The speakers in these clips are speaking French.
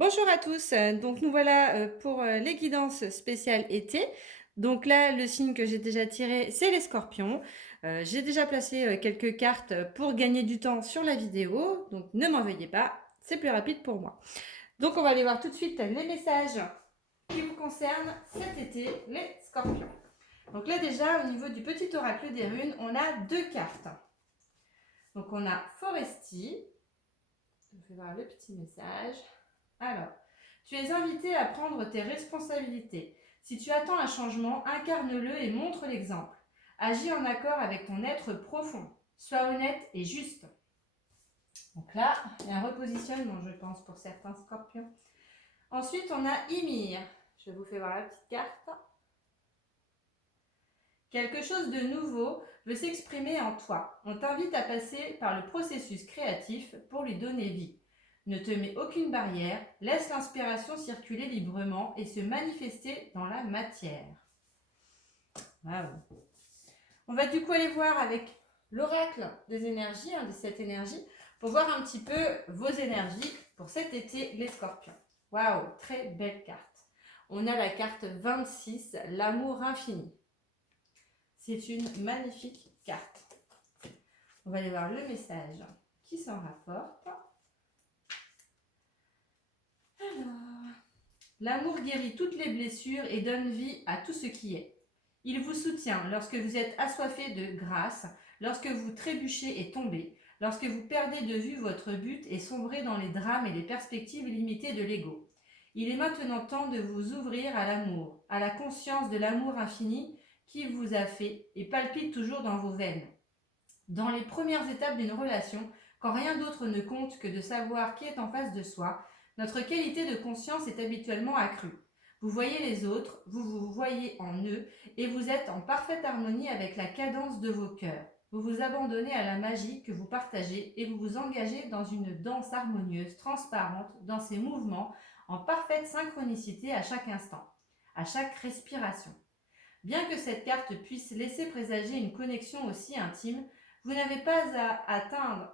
Bonjour à tous, donc nous voilà pour les guidances spéciales été. Donc là, le signe que j'ai déjà tiré, c'est les scorpions. J'ai déjà placé quelques cartes pour gagner du temps sur la vidéo, donc ne m'en veuillez pas, c'est plus rapide pour moi. Donc on va aller voir tout de suite les messages qui vous concernent cet été, les scorpions. Donc là déjà, au niveau du petit oracle des runes, on a deux cartes. Donc on a Foresti, je vais voir le petit message. Alors, tu es invité à prendre tes responsabilités. Si tu attends un changement, incarne-le et montre l'exemple. Agis en accord avec ton être profond. Sois honnête et juste. Donc là, il y a un repositionnement, je pense, pour certains scorpions. Ensuite, on a Ymir. Je vous fais voir la petite carte. Quelque chose de nouveau veut s'exprimer en toi. On t'invite à passer par le processus créatif pour lui donner vie. Ne te mets aucune barrière, laisse l'inspiration circuler librement et se manifester dans la matière. Wow. On va du coup aller voir avec l'oracle des énergies, de cette énergie, pour voir un petit peu vos énergies pour cet été, les scorpions. Waouh, très belle carte. On a la carte 26, l'amour infini. C'est une magnifique carte. On va aller voir le message qui s'en rapporte. Alors, l'amour guérit toutes les blessures et donne vie à tout ce qui est. Il vous soutient lorsque vous êtes assoiffé de grâce, lorsque vous trébuchez et tombez, lorsque vous perdez de vue votre but et sombrez dans les drames et les perspectives limitées de l'ego. Il est maintenant temps de vous ouvrir à l'amour, à la conscience de l'amour infini qui vous a fait et palpite toujours dans vos veines. Dans les premières étapes d'une relation, quand rien d'autre ne compte que de savoir qui est en face de soi, notre qualité de conscience est habituellement accrue. Vous voyez les autres, vous vous voyez en eux, et vous êtes en parfaite harmonie avec la cadence de vos cœurs. Vous vous abandonnez à la magie que vous partagez et vous vous engagez dans une danse harmonieuse, transparente, dans ses mouvements, en parfaite synchronicité à chaque instant, à chaque respiration. Bien que cette carte puisse laisser présager une connexion aussi intime, vous n'avez pas à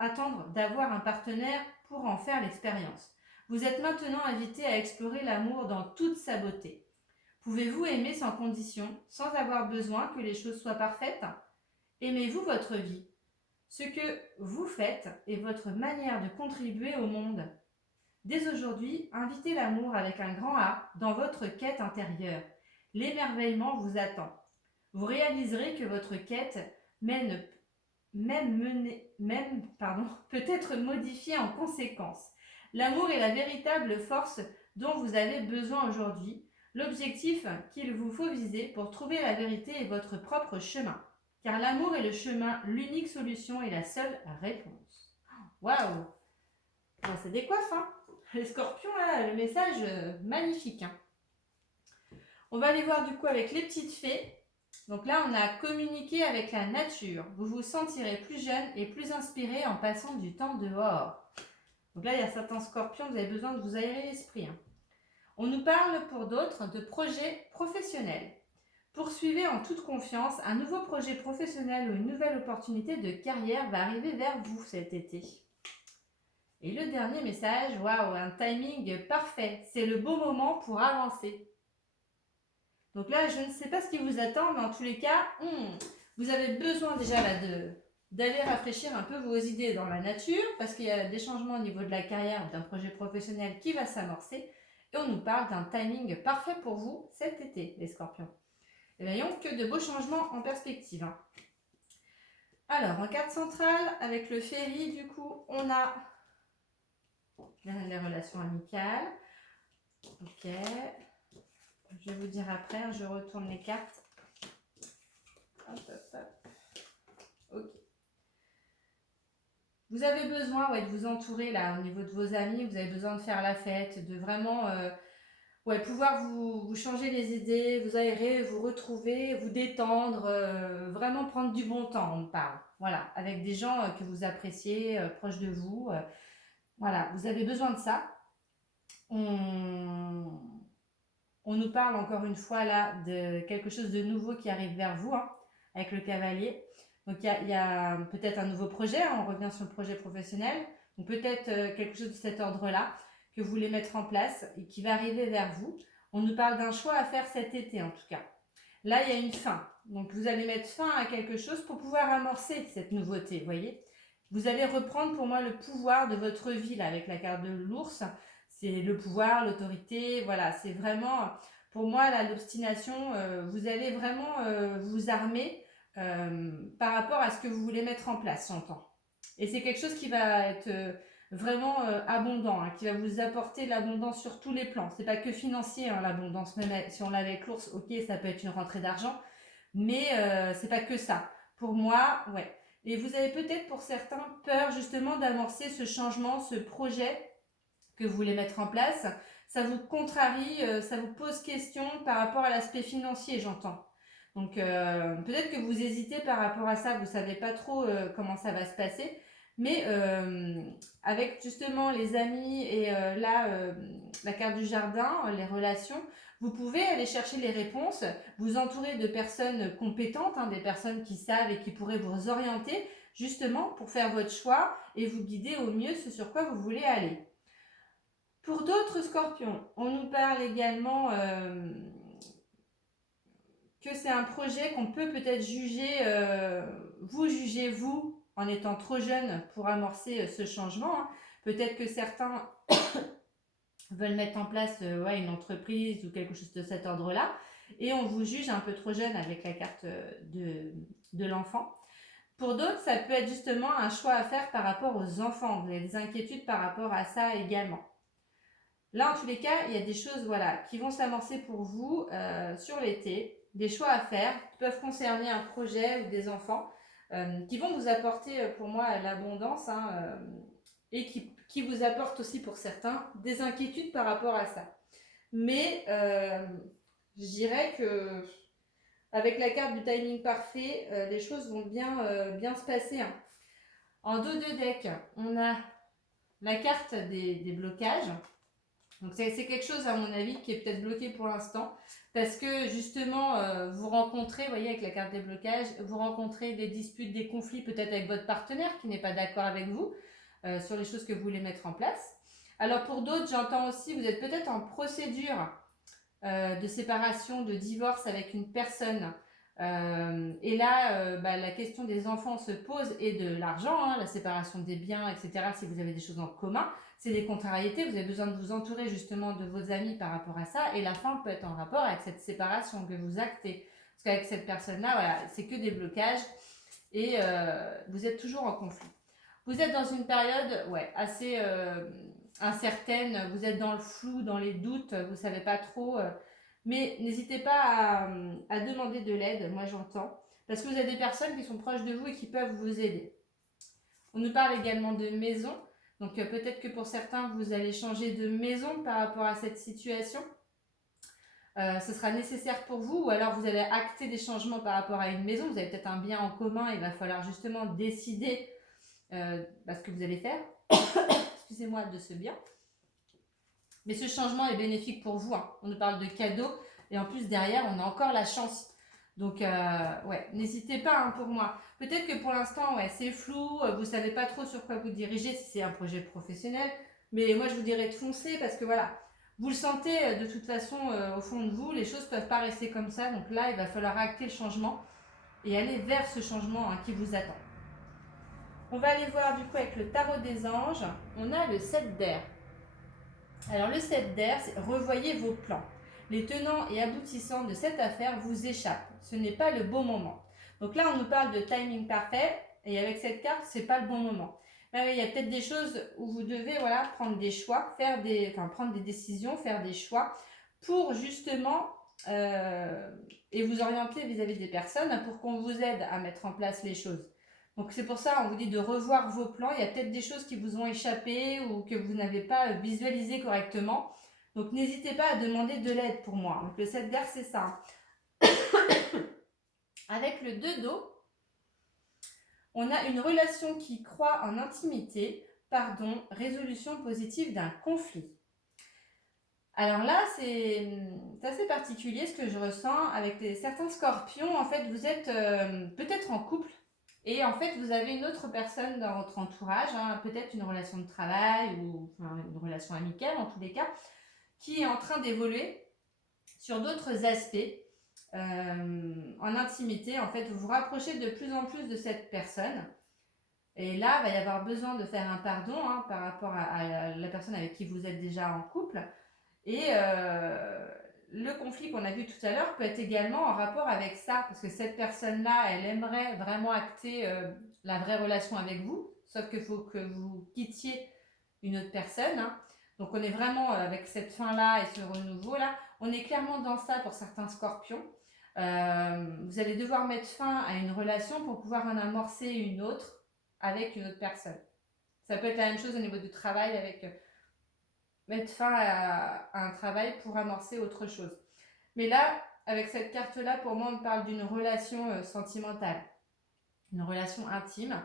attendre d'avoir un partenaire pour en faire l'expérience. Vous êtes maintenant invité à explorer l'amour dans toute sa beauté. Pouvez-vous aimer sans condition, sans avoir besoin que les choses soient parfaites? Aimez-vous votre vie, ce que vous faites et votre manière de contribuer au monde? Dès aujourd'hui, invitez l'amour avec un grand A dans votre quête intérieure. L'émerveillement vous attend. Vous réaliserez que votre quête mène peut être modifiée en conséquence. L'amour est la véritable force dont vous avez besoin aujourd'hui, l'objectif qu'il vous faut viser pour trouver la vérité est votre propre chemin. Car l'amour est le chemin, l'unique solution et la seule réponse. Waouh! Ça décoiffe, hein? Les scorpions, là, le message magnifique. Hein. On va aller voir du coup avec les petites fées. Donc là, on a communiqué avec la nature. Vous vous sentirez plus jeune et plus inspiré en passant du temps dehors. Donc là, il y a certains scorpions, vous avez besoin de vous aérer l'esprit. Hein. On nous parle pour d'autres de projets professionnels. Poursuivez en toute confiance, un nouveau projet professionnel ou une nouvelle opportunité de carrière va arriver vers vous cet été. Et le dernier message, waouh, un timing parfait. C'est le beau moment pour avancer. Donc là, je ne sais pas ce qui vous attend, mais en tous les cas, vous avez besoin déjà là d'aller rafraîchir un peu vos idées dans la nature, parce qu'il y a des changements au niveau de la carrière, d'un projet professionnel qui va s'amorcer, et on nous parle d'un timing parfait pour vous cet été, les scorpions. Et voyons que de beaux changements en perspective. Hein. Alors, en carte centrale, avec le ferry, du coup, on a les relations amicales. Ok. Je vais vous dire après, je retourne les cartes. Hop, hop, hop. Ok. Vous avez besoin de vous entourer là au niveau de vos amis, vous avez besoin de faire la fête, de vraiment pouvoir vous changer les idées, vous aérer, vous retrouver, vous détendre, vraiment prendre du bon temps, on parle. Voilà, avec des gens que vous appréciez, proches de vous. Voilà, vous avez besoin de ça. On nous parle encore une fois là de quelque chose de nouveau qui arrive vers vous, hein, avec le cavalier. Donc il y a peut-être un nouveau projet, hein, on revient sur le projet professionnel, donc peut-être quelque chose de cet ordre-là, que vous voulez mettre en place et qui va arriver vers vous. On nous parle d'un choix à faire cet été en tout cas. Là, il y a une fin. Donc, vous allez mettre fin à quelque chose pour pouvoir amorcer cette nouveauté, vous voyez. Vous allez reprendre pour moi le pouvoir de votre vie, là, avec la carte de l'ours. C'est le pouvoir, l'autorité, voilà. C'est vraiment, pour moi, là, l'obstination. Vous allez vraiment vous armer par rapport à ce que vous voulez mettre en place, j'entends. Et c'est quelque chose qui va être vraiment abondant, hein, qui va vous apporter l'abondance sur tous les plans. C'est pas que financier, hein, l'abondance. Même si on l'a avec l'ours, ok, ça peut être une rentrée d'argent, mais c'est pas que ça. Pour moi, ouais. Et vous avez peut-être pour certains peur justement d'amorcer ce changement, ce projet que vous voulez mettre en place. Ça vous contrarie, ça vous pose question par rapport à l'aspect financier, j'entends. Donc peut-être que vous hésitez par rapport à ça, vous ne savez pas trop comment ça va se passer. Mais avec justement les amis et là, la carte du jardin, les relations, vous pouvez aller chercher les réponses, vous entourer de personnes compétentes, hein, des personnes qui savent et qui pourraient vous orienter justement pour faire votre choix et vous guider au mieux ce sur quoi vous voulez aller. Pour d'autres scorpions, on nous parle également que c'est un projet qu'on peut peut-être juger, vous jugez vous en étant trop jeune pour amorcer ce changement. Hein. Peut-être que certains veulent mettre en place une entreprise ou quelque chose de cet ordre-là et on vous juge un peu trop jeune avec la carte de l'enfant. Pour d'autres, ça peut être justement un choix à faire par rapport aux enfants. Vous avez des inquiétudes par rapport à ça également. Là, en tous les cas, il y a des choses qui vont s'amorcer pour vous sur l'été, des choix à faire qui peuvent concerner un projet ou des enfants qui vont vous apporter pour moi l'abondance et qui vous apportent aussi pour certains des inquiétudes par rapport à ça. Mais je dirais que avec la carte du timing parfait, les choses vont bien se passer. Hein. En dos de deck, on a la carte des blocages. Donc c'est quelque chose à mon avis qui est peut-être bloqué pour l'instant parce que justement vous rencontrez, vous voyez avec la carte des blocages, vous rencontrez des disputes, des conflits peut-être avec votre partenaire qui n'est pas d'accord avec vous sur les choses que vous voulez mettre en place. Alors pour d'autres, j'entends aussi, vous êtes peut-être en procédure de séparation, de divorce avec une personne. Et là, la question des enfants se pose et de l'argent, hein, la séparation des biens, etc. Si vous avez des choses en commun, c'est des contrariétés. Vous avez besoin de vous entourer justement de vos amis par rapport à ça. Et la fin peut être en rapport avec cette séparation que vous actez. Parce qu'avec cette personne-là, voilà, c'est que des blocages et vous êtes toujours en conflit. Vous êtes dans une période assez incertaine, vous êtes dans le flou, dans les doutes, vous ne savez pas trop. Mais n'hésitez pas à demander de l'aide, moi j'entends, parce que vous avez des personnes qui sont proches de vous et qui peuvent vous aider. On nous parle également de maison, donc peut-être que pour certains, vous allez changer de maison par rapport à cette situation. Ce sera nécessaire pour vous, ou alors vous allez acter des changements par rapport à une maison, vous avez peut-être un bien en commun, il va falloir justement décider ce que vous allez faire, excusez-moi, de ce bien. Mais ce changement est bénéfique pour vous. Hein. On nous parle de cadeaux et en plus derrière, on a encore la chance. Donc, n'hésitez pas hein, pour moi. Peut-être que pour l'instant, c'est flou, vous ne savez pas trop sur quoi vous dirigez si c'est un projet professionnel. Mais moi, je vous dirais de foncer parce que voilà, vous le sentez de toute façon au fond de vous, les choses ne peuvent pas rester comme ça. Donc là, il va falloir acter le changement et aller vers ce changement qui vous attend. On va aller voir du coup avec le tarot des anges. On a le 7 d'air. Alors le 7 d'air, c'est revoyez vos plans. Les tenants et aboutissants de cette affaire vous échappent. Ce n'est pas le bon moment. Donc là, on nous parle de timing parfait. Et avec cette carte, c'est pas le bon moment. Là, il y a peut-être des choses où vous devez prendre des choix, prendre des décisions, faire des choix pour justement et vous orienter vis-à-vis des personnes pour qu'on vous aide à mettre en place les choses. Donc c'est pour ça on vous dit de revoir vos plans. Il y a peut-être des choses qui vous ont échappé ou que vous n'avez pas visualisé correctement. Donc n'hésitez pas à demander de l'aide pour moi. Donc le 7 d'air, c'est ça. Avec le 2 d'eau, on a une relation qui croît en intimité, résolution positive d'un conflit. Alors là, c'est assez particulier ce que je ressens avec certains scorpions. En fait, vous êtes peut-être en couple Et en fait, vous avez une autre personne dans votre entourage, hein, peut-être une relation de travail ou enfin, une relation amicale en tous les cas, qui est en train d'évoluer sur d'autres aspects. En intimité, en fait, vous vous rapprochez de plus en plus de cette personne. Et là, il va y avoir besoin de faire un pardon hein, par rapport à la personne avec qui vous êtes déjà en couple. Et le conflit qu'on a vu tout à l'heure peut être également en rapport avec ça, parce que cette personne-là, elle aimerait vraiment acter la vraie relation avec vous, sauf qu'il faut que vous quittiez une autre personne. Hein. Donc on est vraiment avec cette fin-là et ce renouveau-là, on est clairement dans ça pour certains scorpions. Vous allez devoir mettre fin à une relation pour pouvoir en amorcer une autre avec une autre personne. Ça peut être la même chose au niveau du travail avec mettre fin à un travail pour amorcer autre chose. Mais là, avec cette carte-là, pour moi, on parle d'une relation sentimentale, une relation intime.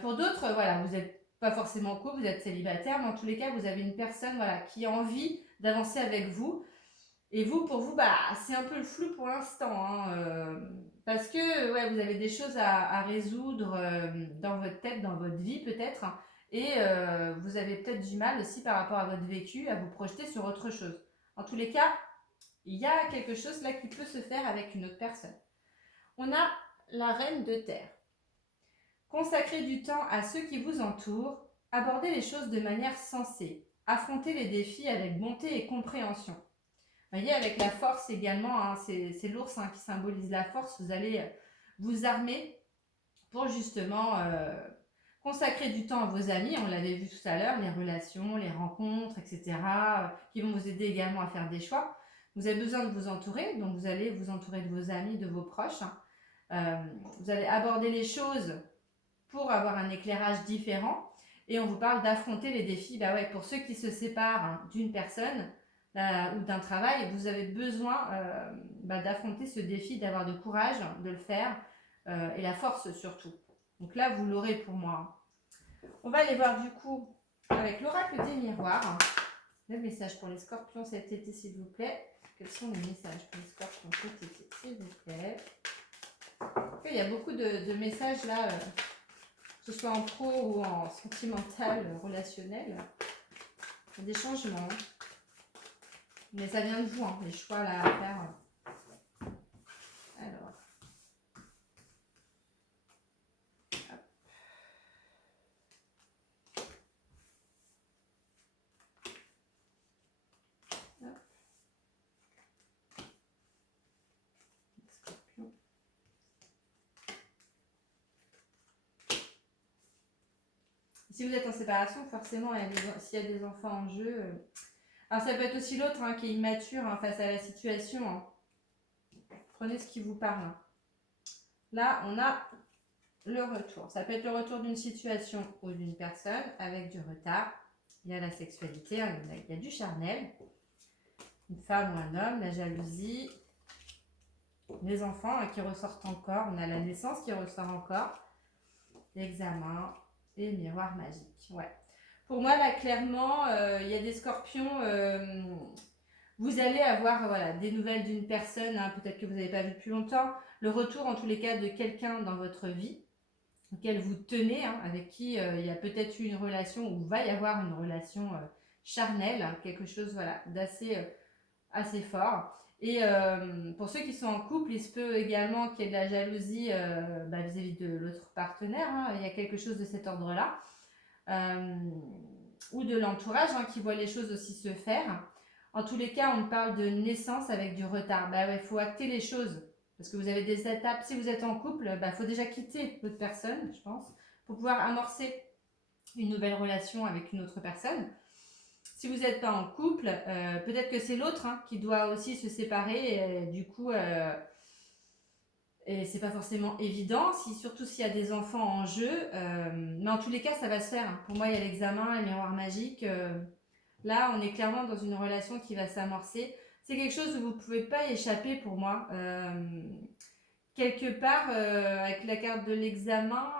Pour d'autres, voilà, vous n'êtes pas forcément en couple, vous êtes célibataire, mais en tous les cas, vous avez une personne voilà, qui a envie d'avancer avec vous. Et vous, pour vous, bah, c'est un peu le flou pour l'instant. Hein, parce que ouais, vous avez des choses à résoudre dans votre tête, dans votre vie peut-être. Hein, et vous avez peut-être du mal aussi par rapport à votre vécu à vous projeter sur autre chose. En tous les cas, il y a quelque chose là qui peut se faire avec une autre personne. On a la reine de terre. Consacrez du temps à ceux qui vous entourent. Abordez les choses de manière sensée. Affrontez les défis avec bonté et compréhension. Vous voyez, avec la force également, hein, c'est l'ours hein, qui symbolise la force. Vous allez vous armer pour justement consacrer du temps à vos amis. On l'avait vu tout à l'heure, les relations, les rencontres, etc. Qui vont vous aider également à faire des choix. Vous avez besoin de vous entourer, donc vous allez vous entourer de vos amis, de vos proches. Hein. Vous allez aborder les choses pour avoir un éclairage différent. Et on vous parle d'affronter les défis. Bah ouais, pour ceux qui se séparent hein, d'une personne, ou d'un travail, vous avez besoin d'affronter ce défi, d'avoir du courage, de le faire et la force surtout. Donc là, vous l'aurez pour moi. On va aller voir du coup avec l'oracle des miroirs. Le message pour les scorpions cet été, s'il vous plaît. Quels sont les messages pour les scorpions cet été, s'il vous plaît? Il y a beaucoup de messages là, que ce soit en pro ou en sentimental, relationnel. Il y a des changements. Mais ça vient de vous, hein, les choix là à faire. Alors. Hop. Hop. Scorpion. Si vous êtes en séparation, forcément, s'il y a des enfants en jeu... Alors ça peut être aussi l'autre hein, qui est immature hein, face à la situation. Hein. Prenez ce qui vous parle. Là, on a le retour. Ça peut être le retour d'une situation ou d'une personne avec du retard. Il y a la sexualité, hein, il y a du charnel. Une femme ou un homme, la jalousie. Les enfants hein, qui ressortent encore. On a la naissance qui ressort encore. L'examen et le miroir magique. Ouais. Pour moi, là, clairement, il y a des scorpions. Vous allez avoir voilà, des nouvelles d'une personne, hein, peut-être que vous n'avez pas vu depuis longtemps. Le retour, en tous les cas, de quelqu'un dans votre vie, auquel vous tenez, hein, avec qui il y a peut-être eu une relation, ou va y avoir une relation charnelle, hein, quelque chose voilà, d'assez assez fort. Et pour ceux qui sont en couple, il se peut également qu'il y ait de la jalousie vis-à-vis de l'autre partenaire. Hein, il y a quelque chose de cet ordre-là. Ou de l'entourage hein, qui voit les choses aussi se faire. En tous les cas, on parle de naissance avec du retard. Bah ouais, faut acter les choses parce que vous avez des étapes. Si vous êtes en couple, faut déjà quitter l'autre personne, je pense, pour pouvoir amorcer une nouvelle relation avec une autre personne. Si vous n'êtes pas en couple, peut-être que c'est l'autre hein, qui doit aussi se séparer. Et, du coup, et c'est pas forcément évident, surtout s'il y a des enfants en jeu. Mais en tous les cas, ça va se faire. Hein. Pour moi, il y a l'examen, les miroirs magiques. Là, on est clairement dans une relation qui va s'amorcer. C'est quelque chose où vous ne pouvez pas y échapper pour moi. Quelque part, avec la carte de l'examen,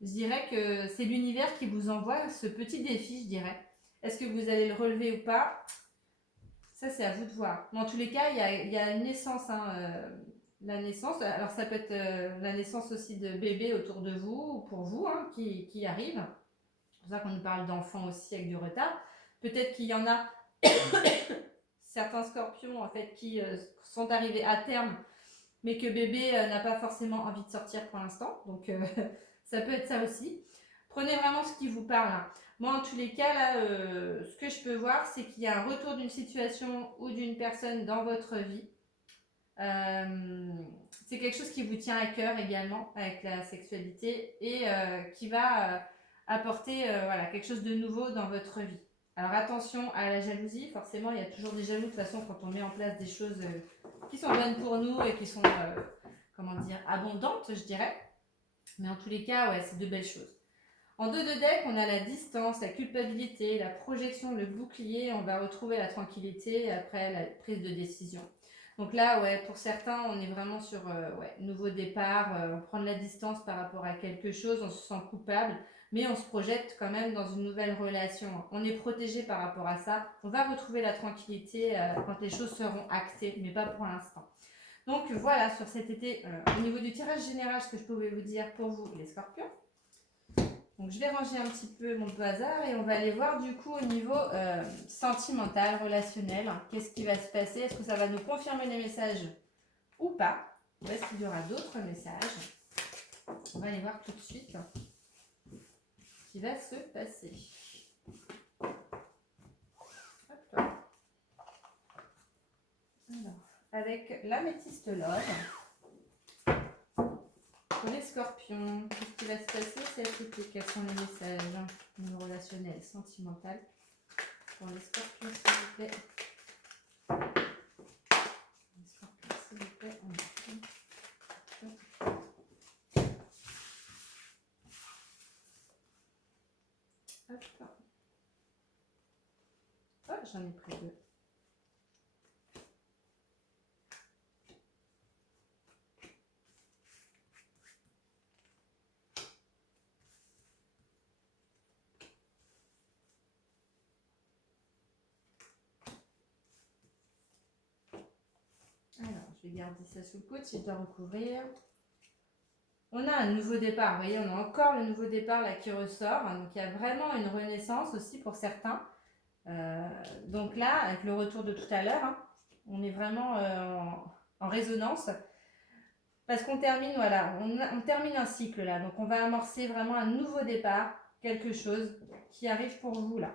je dirais que c'est l'univers qui vous envoie ce petit défi, je dirais. Est-ce que vous allez le relever ou pas? Ça, c'est à vous de voir. Mais en tous les cas, il y a une naissance hein, la naissance. Alors ça peut être la naissance aussi de bébés autour de vous ou pour vous hein, qui arrivent. C'est pour ça qu'on nous parle d'enfants aussi avec du retard. Peut-être qu'il y en a certains scorpions en fait qui sont arrivés à terme mais que bébé n'a pas forcément envie de sortir pour l'instant. Donc ça peut être ça aussi. Prenez vraiment ce qui vous parle. Hein. Moi, en tous les cas, là, ce que je peux voir, c'est qu'il y a un retour d'une situation ou d'une personne dans votre vie. C'est quelque chose qui vous tient à cœur également avec la sexualité et qui va apporter voilà, quelque chose de nouveau dans votre vie. Alors attention à la jalousie, forcément il y a toujours des jaloux de toute façon quand on met en place des choses qui sont bonnes pour nous et qui sont comment dire, abondantes je dirais. Mais en tous les cas, ouais, c'est de belles choses. En 2 de deck, on a la distance, la culpabilité, la projection, le bouclier. On va retrouver la tranquillité après la prise de décision. Donc là, ouais, pour certains, on est vraiment sur ouais, nouveau départ. On prend de la distance par rapport à quelque chose, on se sent coupable, mais on se projette quand même dans une nouvelle relation. On est protégé par rapport à ça. On va retrouver la tranquillité quand les choses seront actées, mais pas pour l'instant. Donc voilà, sur cet été, au niveau du tirage général, ce que je pouvais vous dire pour vous, les scorpions. Donc je vais ranger un petit peu mon bazar et on va aller voir du coup au niveau sentimental, relationnel. Qu'est-ce qui va se passer? Est-ce que ça va nous confirmer les messages ou pas? Ou est-ce qu'il y aura d'autres messages? On va aller voir tout de suite ce qui va se passer. Hop là. Alors, avec l'améthyste love. Pour les scorpions, qu'est-ce qui va se passer cet été? Quels sont les messages relationnels, sentimentaux pour les scorpions, s'il vous plaît? Les scorpions, s'il vous plaît, on hop. Oh, j'en ai pris 2. Alors, je vais garder ça sous le coude si je dois recouvrir. On a un nouveau départ, vous voyez, on a encore le nouveau départ là qui ressort. Donc, il y a vraiment une renaissance aussi pour certains. Donc là, avec le retour de tout à l'heure, hein, on est vraiment en résonance. Parce qu'on termine, voilà, on termine un cycle là. Donc, on va amorcer vraiment un nouveau départ, quelque chose qui arrive pour vous là.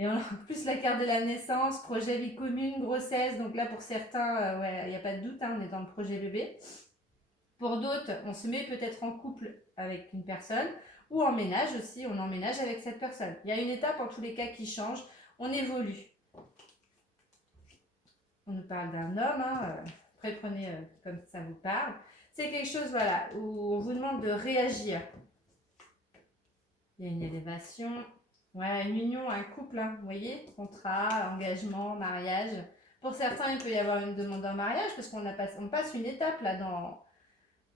Et on a en plus la carte de la naissance, projet vie commune, grossesse. Donc là, pour certains, ouais, il n'y a pas de doute, hein, on est dans le projet bébé. Pour d'autres, on se met peut-être en couple avec une personne ou en ménage aussi, on emménage avec cette personne. Il y a une étape en tous les cas qui change, on évolue. On nous parle d'un homme, hein, après prenez comme ça vous parle. C'est quelque chose voilà, où on vous demande de réagir. Il y a une élévation. Voilà, une union, un couple, hein, vous voyez, contrat, engagement, mariage. Pour certains, il peut y avoir une demande en mariage parce qu'on passe une étape là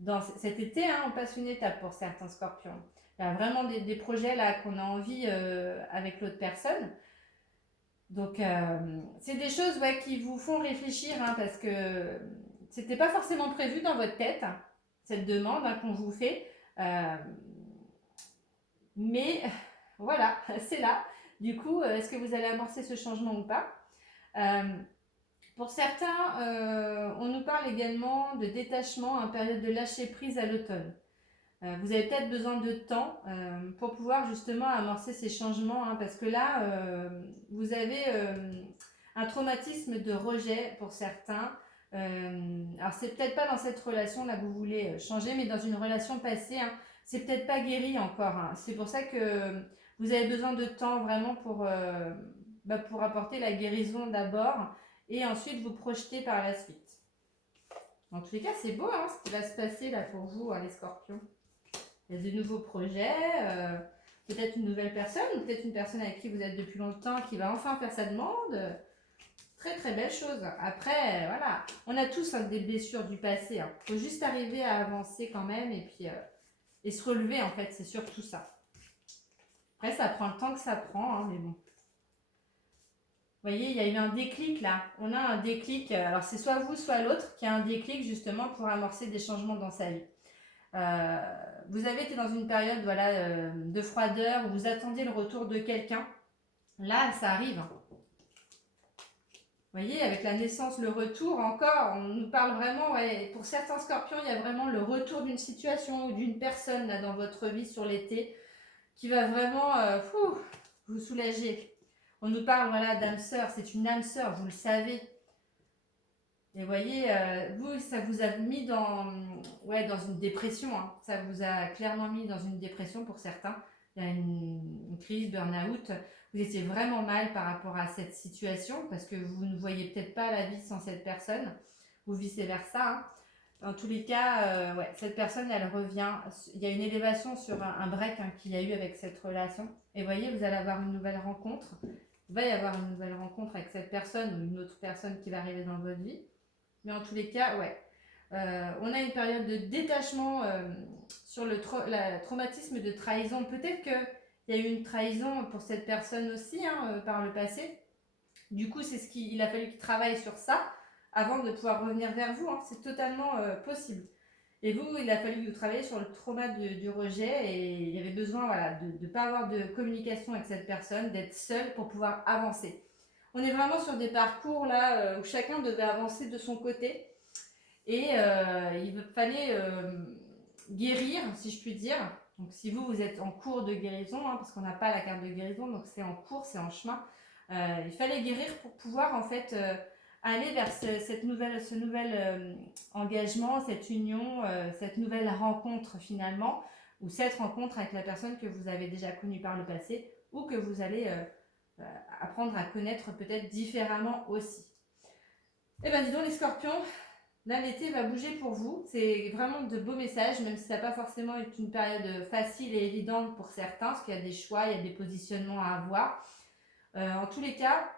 dans cet été, hein, on passe une étape pour certains scorpions. Il y a vraiment des projets là qu'on a envie avec l'autre personne. Donc, c'est des choses ouais, qui vous font réfléchir hein, parce que c'était pas forcément prévu dans votre tête, hein, cette demande hein, qu'on vous fait. Mais voilà, c'est là. Du coup, est-ce que vous allez amorcer ce changement ou pas? Pour certains, on nous parle également de détachement en période de lâcher prise à l'automne. Vous avez peut-être besoin de temps pour pouvoir justement amorcer ces changements hein, parce que là, vous avez un traumatisme de rejet pour certains. Alors, c'est peut-être pas dans cette relation là que vous voulez changer, mais dans une relation passée, hein, c'est peut-être pas guéri encore. Hein. C'est pour ça que vous avez besoin de temps vraiment pour apporter la guérison d'abord et ensuite vous projeter par la suite. En tous les cas, c'est beau hein, ce qui va se passer là pour vous, hein, les scorpions. Il y a de nouveaux projets, peut-être une nouvelle personne, ou peut-être une personne avec qui vous êtes depuis longtemps qui va enfin faire sa demande. Très très belle chose. Après, voilà, on a tous hein, des blessures du passé. Il faut juste arriver à avancer quand même et puis et se relever en fait, c'est surtout ça. Après, ça prend le temps que ça prend, hein, mais bon. Vous voyez, il y a eu un déclic là. On a un déclic. Alors, c'est soit vous, soit l'autre qui a un déclic justement pour amorcer des changements dans sa vie. Vous avez été dans une période voilà, de froideur où vous attendiez le retour de quelqu'un. Là, ça arrive. Vous voyez, avec la naissance, le retour, encore, on nous parle vraiment, ouais, pour certains scorpions, il y a vraiment le retour d'une situation ou d'une personne là, dans votre vie sur l'été qui va vraiment vous soulager. On nous parle voilà, d'âme sœur, c'est une âme sœur, vous le savez. Et vous voyez, vous, ça vous a mis dans une dépression. Hein. Ça vous a clairement mis dans une dépression pour certains. Il y a une crise, burn-out. Vous étiez vraiment mal par rapport à cette situation parce que vous ne voyez peut-être pas la vie sans cette personne ou vice-versa. Hein. Dans tous les cas, ouais, cette personne, elle revient. Il y a une élévation sur un break qu'il y a eu avec cette relation. Et vous voyez, vous allez avoir une nouvelle rencontre. Il va y avoir une nouvelle rencontre avec cette personne ou une autre personne qui va arriver dans votre vie. Mais en tous les cas, ouais. On a une période de détachement sur le traumatisme de trahison. Peut-être qu'il y a eu une trahison pour cette personne aussi par le passé. Du coup, c'est il a fallu qu'il travaille sur ça avant de pouvoir revenir vers vous. Hein. C'est totalement possible. Et vous, il a fallu que vous travailliez sur le trauma du rejet et il y avait besoin voilà, de ne pas avoir de communication avec cette personne, d'être seul pour pouvoir avancer. On est vraiment sur des parcours là où chacun devait avancer de son côté et il fallait guérir, si je puis dire. Donc si vous êtes en cours de guérison, hein, parce qu'on n'a pas la carte de guérison, donc c'est en cours, c'est en chemin, il fallait guérir pour pouvoir en fait aller vers ce nouvel engagement, cette union, cette nouvelle rencontre finalement, ou cette rencontre avec la personne que vous avez déjà connue par le passé, ou que vous allez apprendre à connaître peut-être différemment aussi. Eh bien dis donc les scorpions, là l'été va bouger pour vous, c'est vraiment de beaux messages, même si ça n'a pas forcément été une période facile et évidente pour certains, parce qu'il y a des choix, il y a des positionnements à avoir. En tous les cas,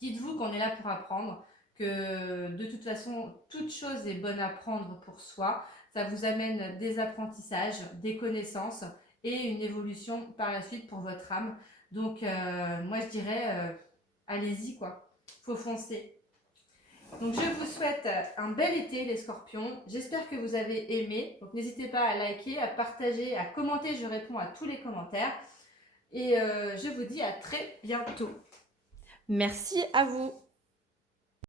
dites-vous qu'on est là pour apprendre, que de toute façon, toute chose est bonne à prendre pour soi. Ça vous amène des apprentissages, des connaissances et une évolution par la suite pour votre âme. Donc, moi, je dirais, allez-y, quoi. Faut foncer. Donc, je vous souhaite un bel été, les scorpions. J'espère que vous avez aimé. Donc, n'hésitez pas à liker, à partager, à commenter. Je réponds à tous les commentaires. Et je vous dis à très bientôt. Merci à vous.